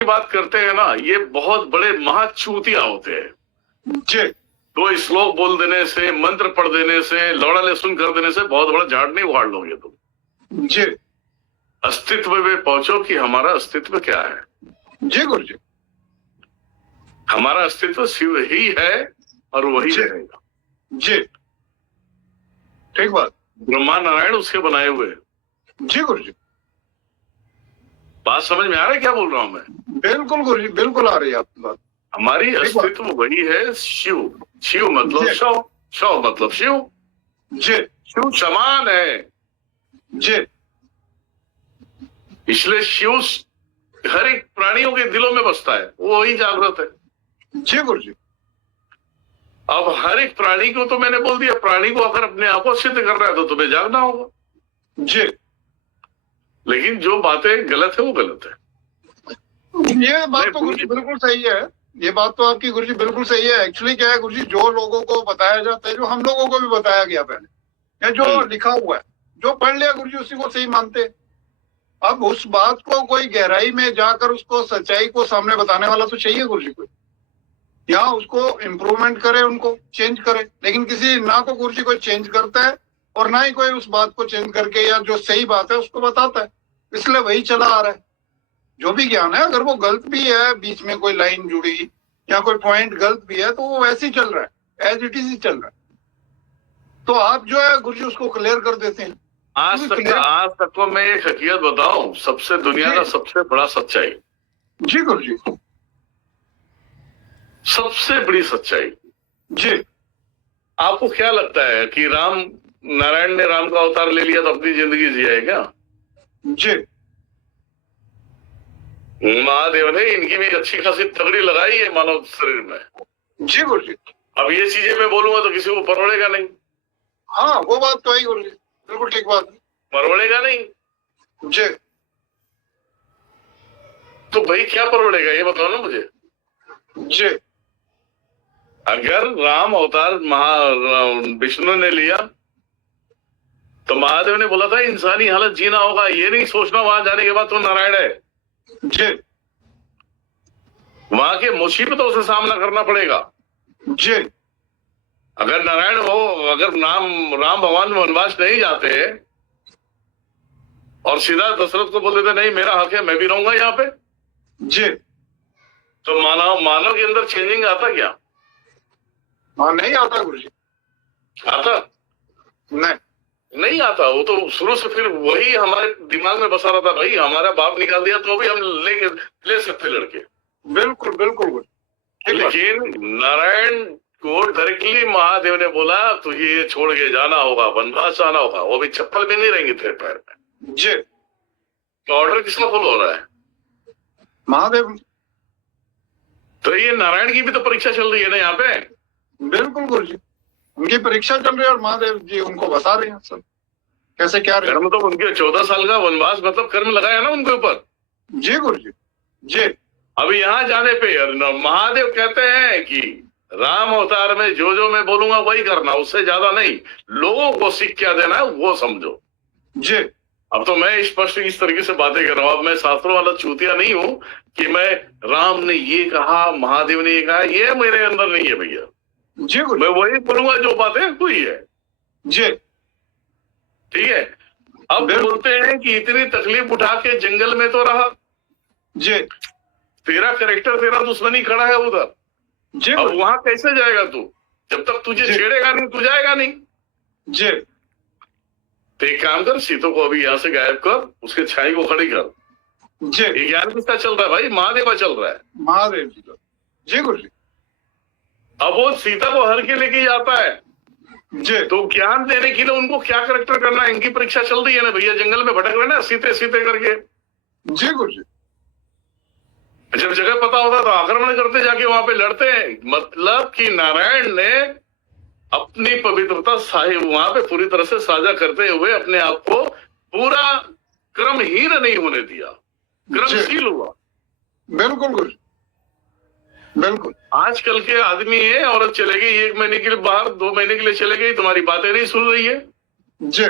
बात करते हैं ना, ये बहुत बड़े महाचूतिया होते हैं जी तो श्लोक बोल देने से, मंत्र पढ़ देने से, लौड़ा लहसुन कर देने से बहुत बड़ा झाड़ नहीं उखाड़ लोगे तुम। जी अस्तित्व में पहुंचो कि हमारा अस्तित्व क्या है। जी गुरु जी, हमारा अस्तित्व शिव ही है और वही जी। रहेगा। जी ठीक बात। ब्रह्मा नारायण उसके बनाए हुए हैं। जी गुरु जी, बात समझ में आ रहा है क्या बोल रहा हूं मैं? बिल्कुल गुरु जी, बिल्कुल आ रही है आपकी बात। हमारी अस्तित्व वही है शिव। शिव मतलब जी। शव, शव मतलब शिव। जी शिव समान है, जी इसलिए शिव हर एक प्राणियों के दिलों में बसता है, वो वही जागृत है। जी गुरु जी, अब हर एक प्राणी को तो मैंने बोल दिया, प्राणी को अगर अपने आप को सिद्ध करना है तो तुम्हें जागना होगा। जी। लेकिन जो बातें गलत है वो गलत है। ये बात तो गुरु जी बिल्कुल सही है, ये बात तो आपकी गुरु जी बिल्कुल सही है। एक्चुअली क्या है गुरु जी, जो लोगों को बताया जाता है, जो हम लोगों को भी बताया गया पहले, या जो लिखा हुआ है, जो पढ़ लिया गुरु जी उसी को सही मानते। अब उस बात को कोई गहराई में जाकर उसको सच्चाई को सामने बताने वाला तो चाहिए गुरु जी कोई, या उसको इम्प्रूवमेंट करे, उनको चेंज करे। लेकिन किसी ना तो गुरु जी कोई चेंज करता है और ना ही कोई उस बात को चेंज करके या जो सही बात है उसको बताता है। इसलिए वही चला आ रहा है। जो भी ज्ञान है, अगर वो गलत भी है, बीच में कोई लाइन जुड़ी या कोई पॉइंट गलत भी है, तो वो वैसे ही चल रहा है, एज इट इज ही चल रहा है। तो आप जो है गुरु जी उसको क्लियर कर देते हैं। आज तक को मैं एक हकीकत बताऊं, सबसे दुनिया का सबसे बड़ा सच्चाई। जी गुरु जी, सबसे बड़ी सच्चाई। जी आपको क्या लगता है कि राम नारायण ने राम का अवतार ले लिया तो अपनी जिंदगी जिया है क्या? जी, महादेव ने इनकी भी अच्छी खासी तगड़ी लगाई है मानव शरीर में। जी गुरु जी। अब ये चीजें मैं बोलूंगा तो किसी को परवड़ेगा नहीं। हाँ वो बात तो है गुरु जी, बिल्कुल ठीक बात है। परवड़ेगा नहीं जी, तो भाई क्या परवड़ेगा ये बताओ ना मुझे। जी अगर राम अवतार विष्णु ने लिया तो महादेव ने बोला था इंसानी हालत जीना होगा, ये नहीं सोचना वहां जाने के बाद तो नारायण है। जी वहां के मुसीबतों से सामना करना पड़ेगा। जी, अगर नारायण हो, अगर राम भगवान वनवास नहीं जाते और सीधा दशरथ को बोल देते नहीं मेरा हक है, मैं भी रहूंगा यहाँ पे, जी, तो मानव के अंदर चेंजिंग आता क्या? हाँ नहीं आता गुरु जी, आता नहीं आता। वो तो शुरू से फिर वही हमारे दिमाग में बसा रहता, भाई हमारा बाप निकाल दिया तो भी हम ले सकते लड़के। बिल्कुल बिल्कुल गुरु। लेकिन नारायण को डायरेक्टली महादेव ने बोला तुझे ये छोड़ के जाना होगा, वनवास जाना होगा, वो भी चप्पल भी नहीं रहेंगे तेरे पैर में। जी, तो ऑर्डर किसका फॉलो हो रहा है? महादेव। तो ये नारायण की भी तो परीक्षा चल रही है ना यहाँ पे। बिल्कुल गुरु जी, उनकी परीक्षा चल रही है और महादेव जी उनको बता रहे हैं सब कैसे क्या कर्म तो उनके 14 साल का वनवास मतलब कर्म लगाया ना उनके ऊपर। जी गुरु जी। जी, अभी यहाँ जाने पे महादेव कहते हैं कि राम अवतार में जो मैं बोलूंगा वही करना, उससे ज्यादा नहीं। लोगों को सीख क्या देना है वो समझो। जी, अब तो मैं स्पष्ट इस तरीके से बातें कर रहा हूं। अब मैं शास्त्रों वाला चूतिया नहीं हूं कि मैं राम ने ये कहा, महादेव ने ये कहा, ये मेरे अंदर नहीं है भैया। जी गुरु, मैं वही बोलूंगा जो बातें हुई है। जी, ठीक है। अब बोलते हैं कि इतनी तकलीफ उठा के जंगल में तो रहा, जी, तेरा करेक्टर तेरा दुश्मनी खड़ा है उधर। जी, अब वहां कैसे जाएगा तू? जब तक तुझे छेड़ेगा नहीं तू जाएगा नहीं। जी, तो एक काम कर, सीतों को अभी यहाँ से गायब कर, उसके छाई को खड़ी कर। जी, ये ज्ञान किसका चल रहा है भाई? महादेव का चल रहा है। महादेव जी का। जी गुरु जी। अब वो सीता को हर के लेके जाता है, जी, तो ज्ञान देने के लिए उनको क्या करेक्टर करना है, इनकी परीक्षा चल रही है ना भैया। जंगल में भटक रहे ना सीते सीते करके। जी गुरु जी। जब जगह पता होता तो आक्रमण करते, जाके वहां पे लड़ते हैं। मतलब कि नारायण ने अपनी पवित्रता वहां पे पूरी तरह से साझा करते हुए अपने आप को पूरा क्रमहीन नहीं होने दिया, क्रमशील हुआ। बिल्कुल गुरु, बिल्कुल। आजकल के आदमी है, औरत चले गई 1 महीने के लिए बाहर, 2 महीने के लिए चले गई, तुम्हारी बातें नहीं सुन रही है जी,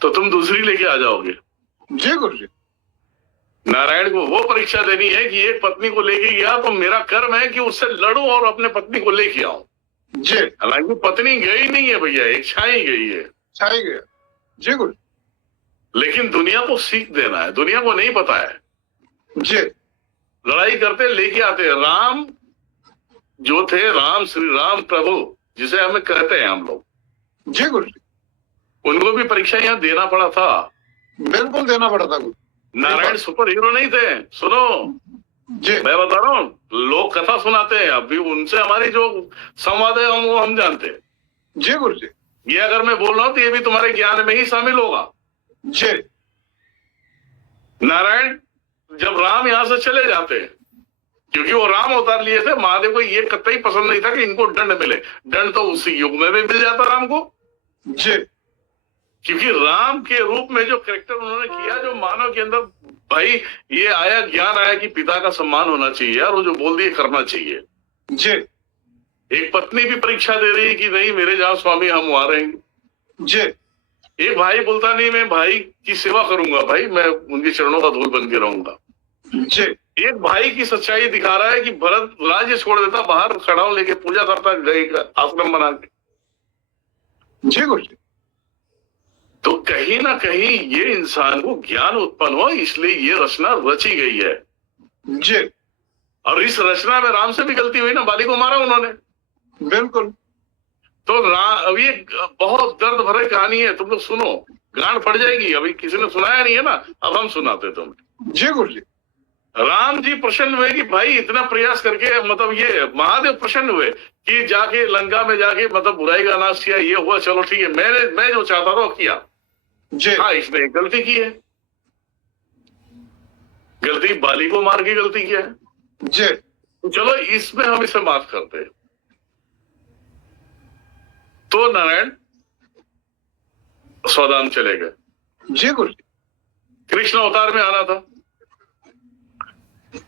तो तुम दूसरी लेके आ जाओगे। जी गुरु जी। नारायण को वो परीक्षा देनी है कि एक पत्नी को लेके गया तो मेरा कर्म है कि उससे लड़ूं और अपने पत्नी को लेके आऊं जी। हालांकि पत्नी गई नहीं है भैया, इच्छा ही गई है, छाई गया जी गुरु लेकिन दुनिया को सीख देना है, दुनिया को नहीं पता है। जी। लड़ाई करते लेके आते। राम जो थे, राम श्री राम प्रभु जिसे हमें कहते हैं हम लोग, जी गुरु उनको भी परीक्षा यहाँ देना पड़ा था। बिल्कुल देना पड़ा था गुरु। नारायण सुपर हीरो नहीं थे। सुनो, जी। मैं बता रहा हूँ, लोग कथा सुनाते हैं, अभी उनसे हमारी जो संवाद है वो हम जानते हैं। जी गुरु जी। ये अगर मैं बोल रहा हूँ तो ये भी तुम्हारे ज्ञान में ही शामिल होगा। जी। नारायण जब राम यहाँ से चले जाते हैं, क्योंकि वो राम अवतार लिए थे, महादेव को ये कतई पसंद नहीं था कि इनको दंड मिले। दंड तो उसी युग में भी मिल जाता राम को, जी। क्योंकि राम के रूप में जो कैरेक्टर उन्होंने किया, जो मानव के अंदर भाई ये आया, ज्ञान आया कि पिता का सम्मान होना चाहिए यार, वो जो बोल दिए करना चाहिए। जी। एक पत्नी भी परीक्षा दे रही है कि नहीं मेरे जहां स्वामी हम वहां रहेंगे। जी। एक भाई बोलता नहीं मैं भाई की सेवा करूंगा, भाई मैं उनके चरणों का धूल बन के रहूंगा। जी। एक भाई की सच्चाई दिखा रहा है कि भरत राज्य छोड़ देता, बाहर खड़ा लेके पूजा करता आश्रम बना के। जी गुरु जी। तो कहीं ना कहीं ये इंसान को ज्ञान उत्पन्न हो, इसलिए ये रचना रची गई है। जी। और इस रचना में राम से भी गलती हुई ना, बाली को मारा उन्होंने। बिल्कुल। तो अब ये बहुत दर्द भरी कहानी है, तुम लोग सुनो, गांड फट जाएगी। अभी किसी ने सुनाया नहीं है ना, अब हम सुनाते तुम्हें। जी गुरु जी। राम जी प्रसन्न हुए कि भाई इतना प्रयास करके, मतलब ये महादेव प्रसन्न हुए कि जाके लंका में जाके मतलब बुराई का नाश किया, ये हुआ, चलो ठीक है, मैं जो चाहता था वो किया। जी। हाँ, इसने एक गलती की है, गलती बाली को मार के गलती किया है। जी। तो चलो इसमें हम इसे माफ करते हैं। तो नारायण स्वधाम चले गए। जी गुरु जी। कृष्ण अवतार में आना था,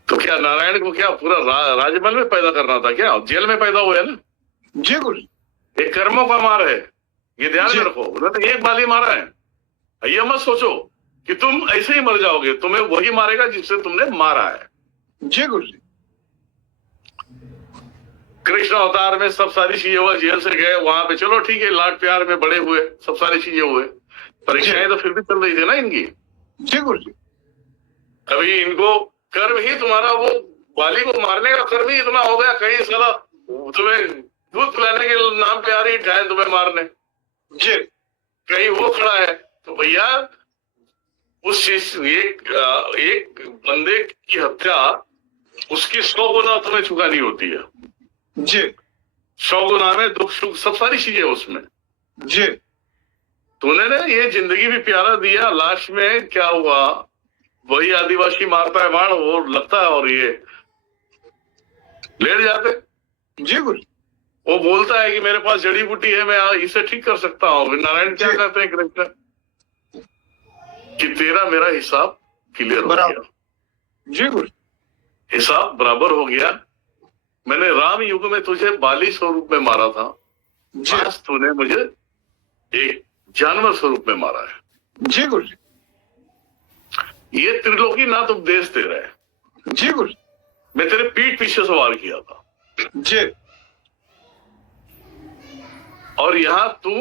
तो क्या नारायण को क्या पूरा राजमहल में पैदा करना था क्या? जेल में पैदा हुए ना। जी गुरु जी। एक कर्मों का मार है, ये ध्यान जी। में रखो। उन्होंने एक बाली मारा है, ये मत सोचो कि तुम ऐसे ही मर जाओगे, तुम्हें वही मारेगा जिससे तुमने मारा है। जी गुरु जी। कृष्ण अवतार में सब सारी चीजें हुआ, जेल से गए वहां पे, चलो ठीक है, लाड प्यार में बड़े हुए, सब सारी चीजें हुए, परीक्षाएं तो फिर भी चल रही थी ना इनकी। जी गुरु जी। अभी इनको कर्म ही तुम्हारा, वो बाली को मारने का कर्म ही इतना हो गया, कहीं साला तुम्हें दूध पिलाने के नाम पे आ रही घायल तुम्हें मारने, जी। कहीं वो खड़ा है। तो भैया उस चीज, एक बंदे की हत्या उसकी 100 गुना तुम्हें चुकानी होती है। जी। 100 गुना में दुख सुख सब सारी चीजें उसमें। जी। तूने ना ये जिंदगी भी प्यारा दिया, लास्ट में क्या हुआ, वही आदिवासी मारता है बाण, वो लगता है और ये लेट जाते। जी गुरु। वो बोलता है कि मेरे पास जड़ी बूटी है, मैं इसे ठीक कर सकता हूँ। नारायण क्या कहते हैं कृष्ण कि तेरा मेरा हिसाब क्लियर हो गया, जी गुरु। हिसाब बराबर हो गया। मैंने राम युग में तुझे बाली स्वरूप में मारा था, आज तूने मुझे एक जानवर स्वरूप में मारा है। जी गुरु जी। ये त्रिलोकी नाथ उपदेश दे रहे हैं। जी गुरु। मैं तेरे पीठ पीछे सवार किया था, जी। और यहाँ तू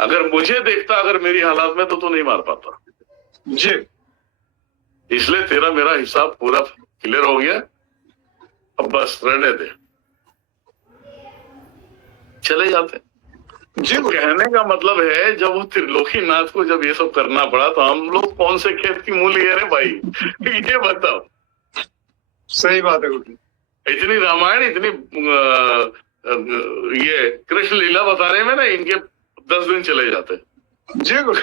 अगर मुझे देखता, अगर मेरी हालात में, तो तू नहीं मार पाता। जी। इसलिए तेरा मेरा हिसाब पूरा क्लियर हो गया, अब बस रहने दे, चले जाते। जी तो गुरु। कहने का मतलब है, जब वो त्रिलोकी नाथ को जब ये सब करना पड़ा, तो हम लोग कौन से खेत की मूली है रे भाई? ये बताओ। सही बात है गुरु जी। इतनी रामायण, इतनी ये कृष्ण लीला बताने में ना इनके 10 दिन चले जाते। जी गुरु।